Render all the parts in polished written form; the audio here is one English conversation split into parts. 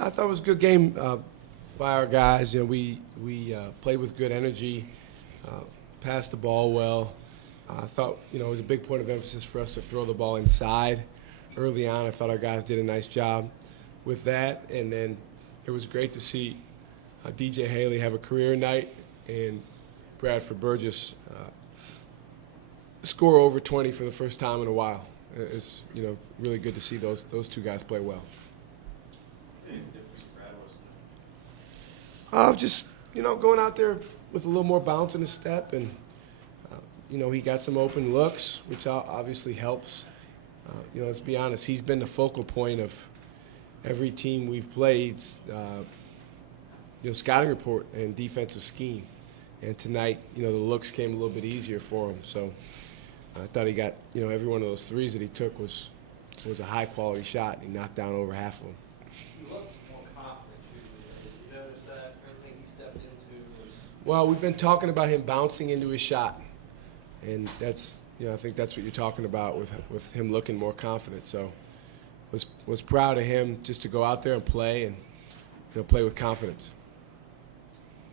I thought it was a good game by our guys. You know, we played with good energy, passed the ball well. I thought, you know, it was a big point of emphasis for us to throw the ball inside early on. I thought our guys did a nice job with that. And then it was great to see DJ Haley have a career night and Bradford Burgess score over 20 for the first time in a while. It's, you know, really good to see those two guys play well. Just, you know, going out there with a little more bounce in his step, and, you know, he got some open looks, which obviously helps. You know, let's be honest, he's been the focal point of every team we've played, you know, scouting report and defensive scheme. And tonight, you know, the looks came a little bit easier for him. So I thought he got, you know, every one of those threes that he took was a high-quality shot, and he knocked down over half of them. He looked more confident usually. Did you notice that everything he stepped into was... Well, we've been talking about him bouncing into his shot, and that's, you know, I think that's what you're talking about with him looking more confident. So was proud of him just to go out there and play, and, you know, play with confidence.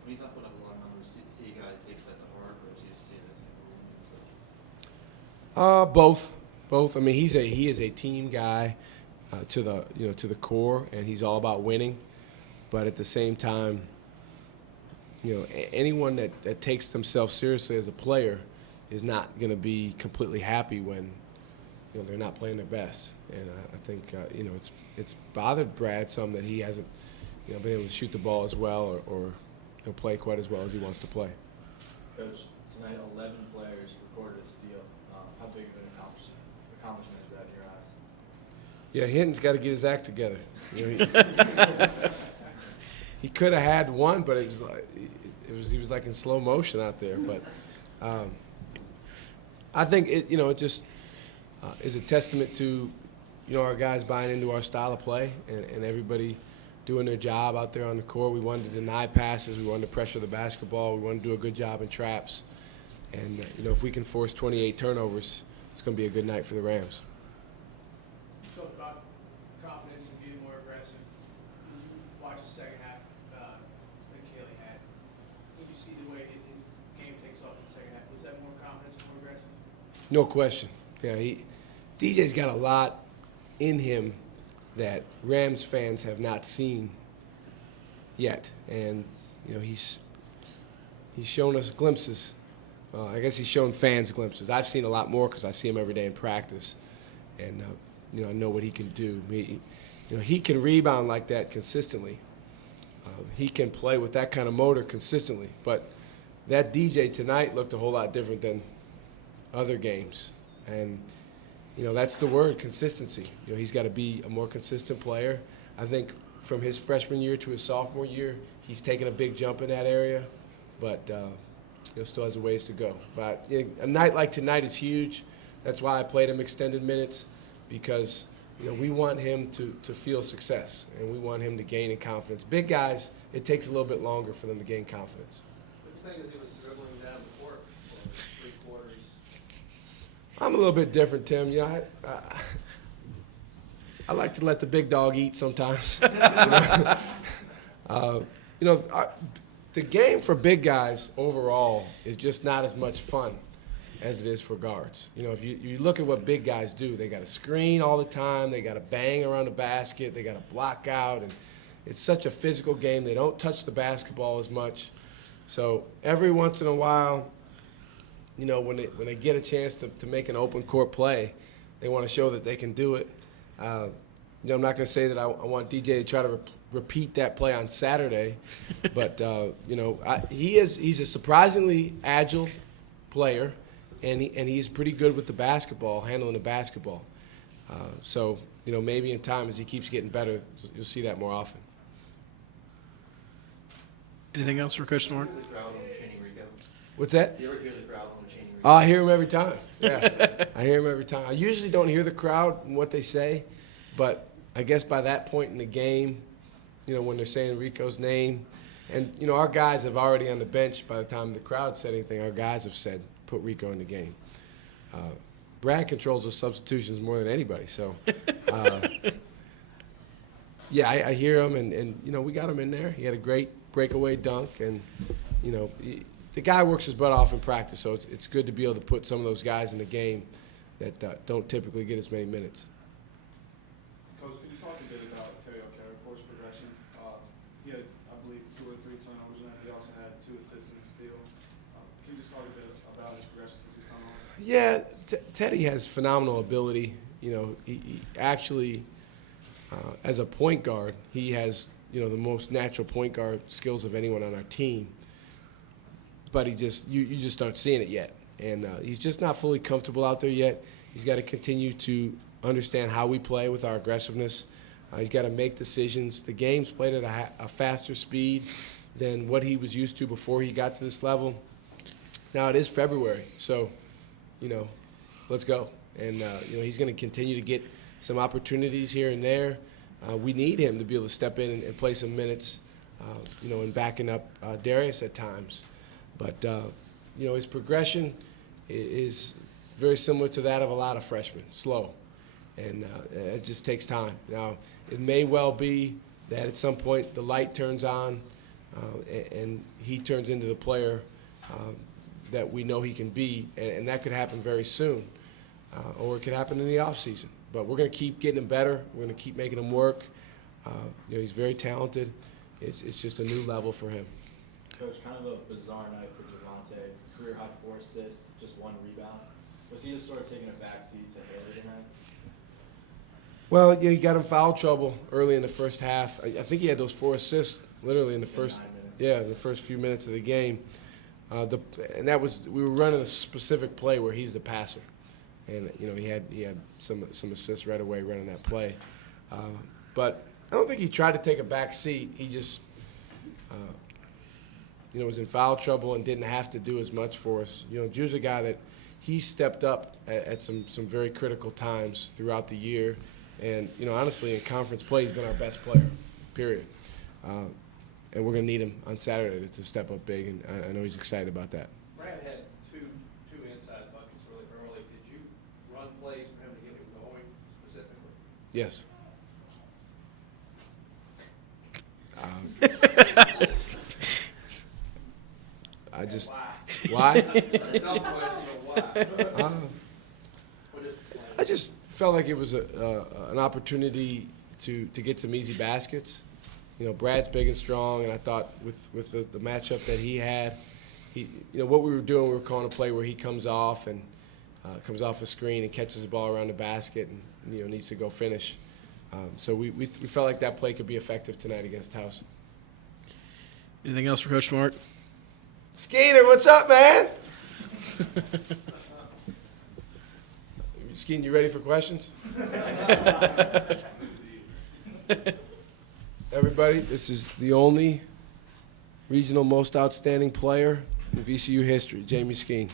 When he's not putting up a lot of numbers, see a guy that takes that to heart, or do you just see it as a Both. I mean, he is a team guy to the core, and he's all about winning. But at the same time, you know, anyone that takes themselves seriously as a player is not going to be completely happy when, you know, they're not playing their best. And I think you know, it's bothered Brad some that he hasn't, you know, been able to shoot the ball as well or you know, play quite as well as he wants to play. Coach, tonight 11 players recorded a steal. How big of an accomplishment is that in your eyes? Yeah, Hinton's got to get his act together. You know, he could have had one, but he was like in slow motion out there. But I think it just is a testament to, you know, our guys buying into our style of play and everybody doing their job out there on the court. We wanted to deny passes. We wanted to pressure the basketball. We wanted to do a good job in traps. And, you know, if we can force 28 turnovers, it's going to be a good night for the Rams. You talked about confidence and being more aggressive. When you watch the second half that Haley had, did you see the way his game takes off in the second half? Was that more confidence and more aggressive? No question. Yeah, DJ's got a lot in him that Rams fans have not seen yet, and, you know, he's shown us glimpses. I guess he's shown fans glimpses. I've seen a lot more because I see him every day in practice, and you know, I know what he can do. You know, he can rebound like that consistently. He can play with that kind of motor consistently. But that DJ tonight looked a whole lot different than other games, and, you know, that's the word, consistency. You know, he's got to be a more consistent player. I think from his freshman year to his sophomore year, he's taken a big jump in that area, but you know, still has a ways to go. But, you know, a night like tonight is huge. That's why I played him extended minutes, because, you know, we want him to feel success, and we want him to gain in confidence. Big guys, it takes a little bit longer for them to gain confidence. What do you think as he was dribbling down the court for 3 quarters? I'm a little bit different, Tim. You know, I like to let the big dog eat sometimes. You know, the game for big guys overall is just not as much fun as it is for guards. You know, if you look at what big guys do, they got to screen all the time, they got to bang around the basket, they got to block out, and it's such a physical game. They don't touch the basketball as much. So every once in a while, you know, when they get a chance to make an open court play, they want to show that they can do it. You know, I'm not going to say that I want DJ to try to repeat that play on Saturday, but you know, he's a surprisingly agile player, and he's pretty good with the basketball, handling the basketball. So, you know, maybe in time as he keeps getting better, you'll see that more often. Anything else for Coach Smart? The crowd on Channing Rico. What's that? Do you ever hear the crowd on Channing Rico? Oh, I hear him every time. Yeah, I hear him every time. I usually don't hear the crowd and what they say, but I guess by that point in the game, you know, when they're saying Rico's name, and, you know, our guys have already on the bench by the time the crowd said anything, our guys have said, put Rico in the game. Brad controls those substitutions more than anybody, so Yeah, I hear him, and you know, we got him in there. He had a great breakaway dunk, and you know, the guy works his butt off in practice, so it's good to be able to put some of those guys in the game that don't typically get as many minutes. Coach, could you talk a bit about Terry Okafor's progression? He had, I believe, 2 or 3 turnovers, and he also had 2 assists and a steal. Can you just talk a bit about his progression since he's come on? Yeah, Teddy has phenomenal ability. You know, he actually, as a point guard, he has, you know, the most natural point guard skills of anyone on our team. But you just aren't seeing it yet, and he's just not fully comfortable out there yet. He's got to continue to understand how we play with our aggressiveness. He's got to make decisions. The game's played at a faster speed than what he was used to before he got to this level. Now it is February, so, you know, let's go. And, you know, he's going to continue to get some opportunities here and there. We need him to be able to step in and play some minutes, you know, and backing up Darius at times. But, you know, his progression is very similar to that of a lot of freshmen, slow. And it just takes time. Now, it may well be that at some point the light turns on and he turns into the player that we know he can be, and that could happen very soon. Or it could happen in the offseason. But we're going to keep getting him better. We're going to keep making him work. You know, he's very talented. It's just a new level for him. Coach, kind of a bizarre night for Javante. Career high 4 assists, just 1 rebound. Was he just sort of taking a backseat to Haley tonight? Well, yeah, he got in foul trouble early in the first half. I think he had those 4 assists literally in the first, 9 minutes. yeah, in the first few minutes of the game. And that was, we were running a specific play where he's the passer, and you know he had some assists right away running that play. But I don't think he tried to take a back seat. He just you know, was in foul trouble and didn't have to do as much for us. You know, Drew's a guy that he stepped up at some very critical times throughout the year. And, you know, honestly, in conference play, he's been our best player, period. And we're going to need him on Saturday to step up big, and I know he's excited about that. Brad had two inside buckets really early. Did you run plays for him to get him going specifically? Yes. I just why? Dumb question, but why? What is the plan? I just felt like it was an opportunity to get some easy baskets. You know, Brad's big and strong, and I thought with the matchup that he had, you know, what we were doing, we were calling a play where he comes off a screen and catches the ball around the basket and, you know, needs to go finish. So we felt like that play could be effective tonight against Towson. Anything else for Coach Smart? Skeeter, what's up, man? Skeeter, you ready for questions? Everybody, this is the only regional most outstanding player in VCU history, Jamie Skeen.